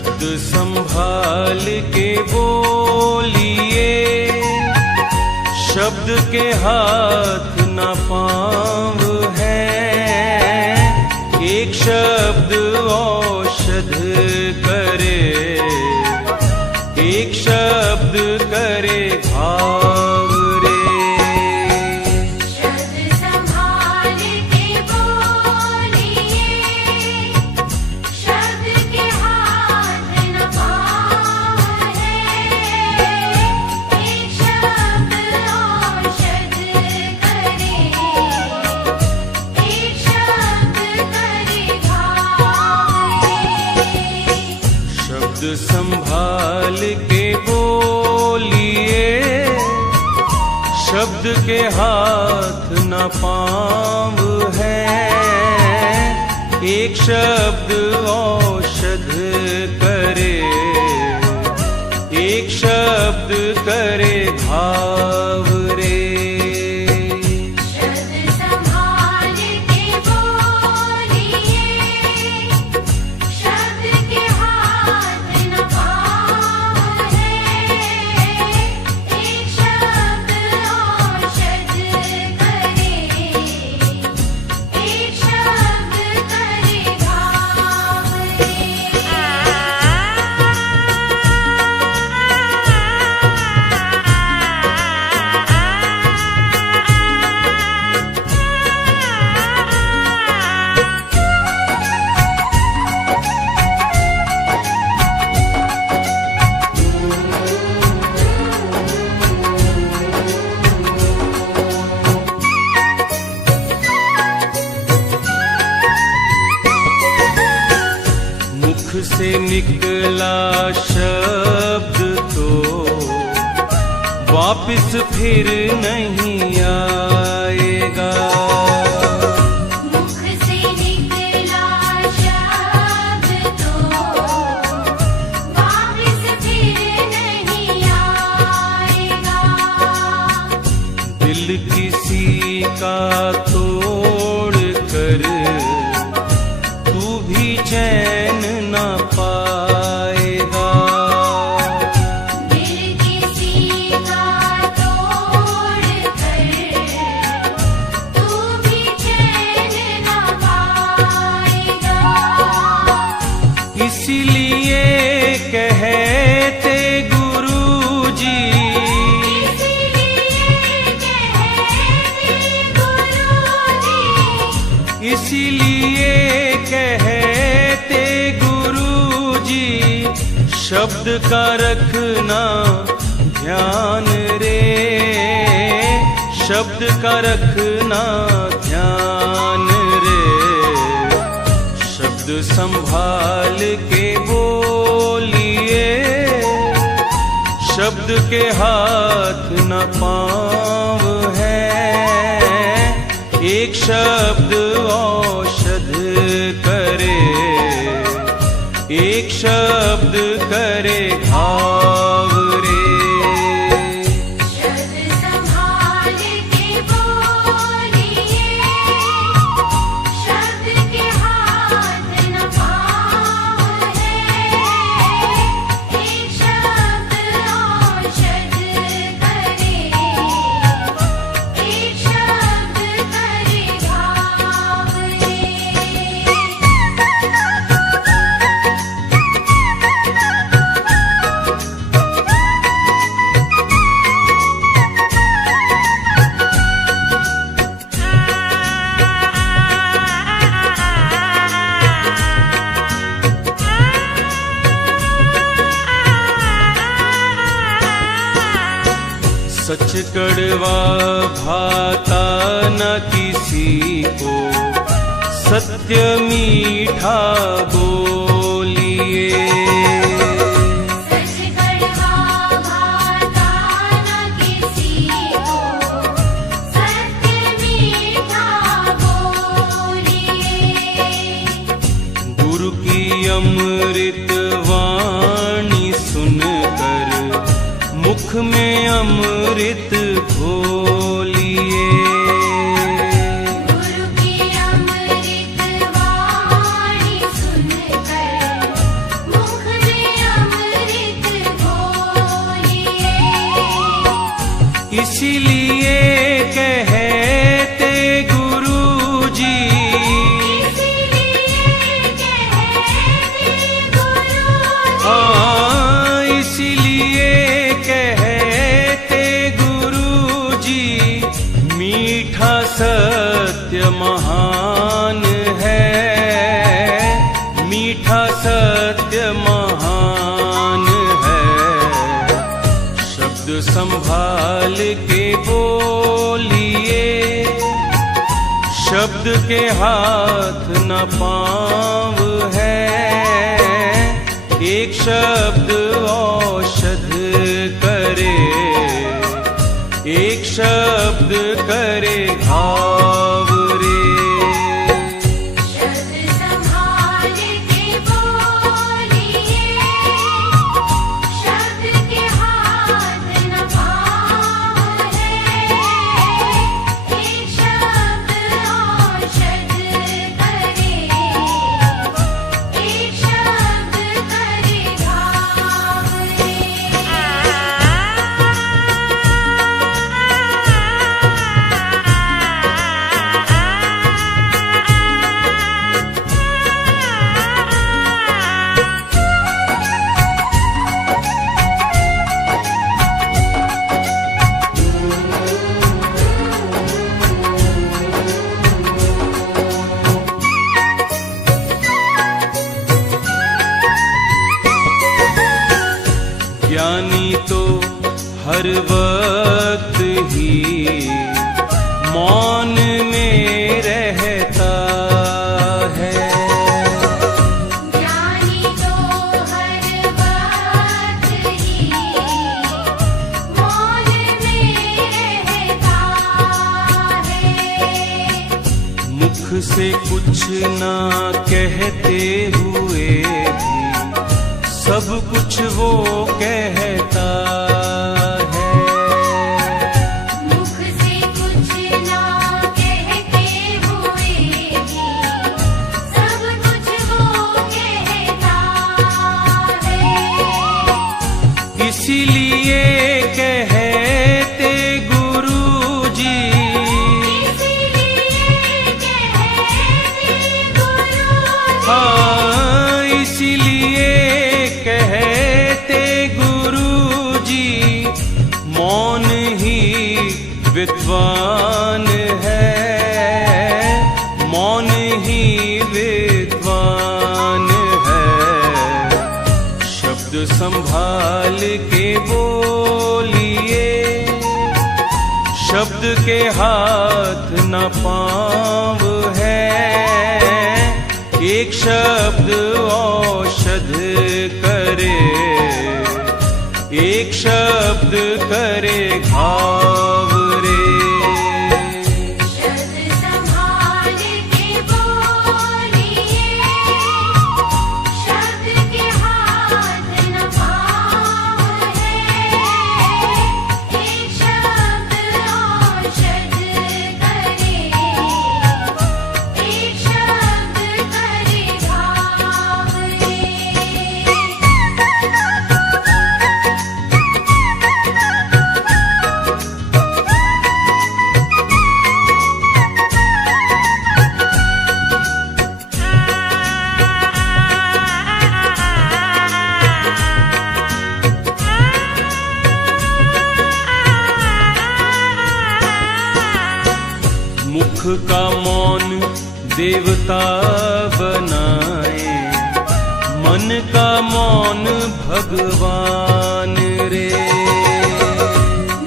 शब्द संभाल के बोलिए, शब्द के हाथ न पाँव है। एक शब्द औषध करे, एक शब्द करे घाव रे। शब्द संभाल के बोलिए, शब्द के हाथ न पाँव है। एक शब्द औषध करे, एक शब्द करे घाव रे। शब्द संभाल के बोलिए, शब्द के हाथ न पाँव है। एक शब्द औषध करे, एक शब्द करे घाव रे। शब्द संभाल के बोलिए, शब्द के हाथ न पाँव है। एक शब्द औषध करे, एक शब्द करे घाव रे। मुख से निकला शब्द तो वापिस फिर नहीं आएगा। मुख से निकला शब्द तो वापिस फिर नहीं आएगा। दिल किसी का तोड़ कर तू भी चैन न पाएगा। दिल किसी का तोड़ कर तू भी चैन न पाएगा। इसीलिए कहते गुरुजी, इसीलिए कहते गुरुजी, इसीलिए कहते गुरुजी, शब्द का रखना ध्यान रे। शब्द का रखना ध्यान रे। शब्द संभाल के बोलिए, शब्द के हाथ न पाँव है। एक शब्द औषध करे, एक शब्द करे घाव रे। शब्द संभाल के बोलिए, शब्द के हाथ न पाँव है। एक शब्द औषध करे, एक शब्द करे घाव रे। सच कड़वा भाता न किसी को, सत्य मीठा बोलिए। सच कड़वा भाता न किसी को, सत्य मीठा बोलिए। गुरु की अमृत वाणी सुनकर मुख में अमृत घोलिए। गुरु की अमृत वाणी सुनकर मुख में महान है, मीठा सत्य महान है। शब्द संभाल के बोलिए, शब्द के हाथ न पाँव है। एक शब्द औषध करे, एक शब्द करे घाव रे। शब्द संभाल के बोलिए, शब्द के हाथ न पाँव है। एक शब्द औषध करे, एक शब्द करे घाव रे। ज्ञानी तो हर वक्त ही मौन में रहता है। ज्ञानी तो हर वक्त ही मौन में रहता है। मुख से कुछ ना कहते हुए भी सब कुछ वो कहता है। मुख से कुछ ना कहते हुए भी सब कुछ वो कहता है। इसीलिए कहते गुरुजी, इसीलिए कहते गुरुजी, हाँ इसीलिए कहते गुरुजी, मौन ही विद्वान है, मौन ही विद्वान है। शब्द संभाल के बोलिए, शब्द के हाथ न पाँव है। एक शब्द औषध करे, एक शब्द करे घाव रे। शब्द संभाल के बोलिए, शब्द के हाथ न पाँव है। एक शब्द औषध करे, एक शब्द करे घाव रे। मुख का मौन देवता बनाए, मन का मौन भगवान रे।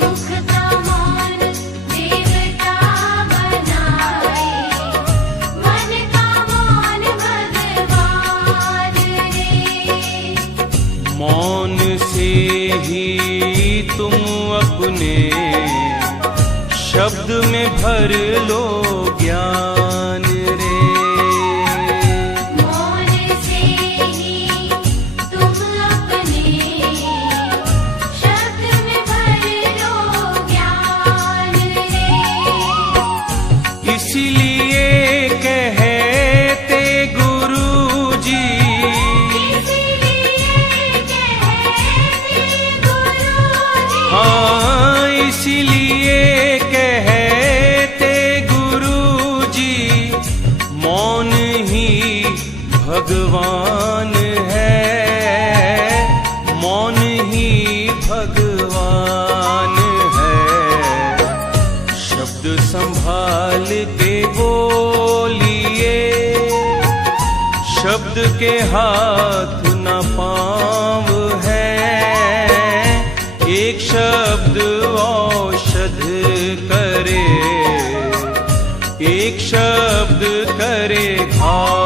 मुख का मौन देवता बनाए, मन का मौन भगवान रे। मौन से ही तुम अपने शब्द में भर लो ज्ञान रे। मौन से ही तुम अपने शब्द में भर लो ज्ञान रे। इसीलिए कहते गुरुजी, इसीलिए कहते गुरुजी, हाँ इसीलिए कहते गुरुजी, हाथ न पाँव है, एक शब्द औषध करे, एक शब्द करे घाव।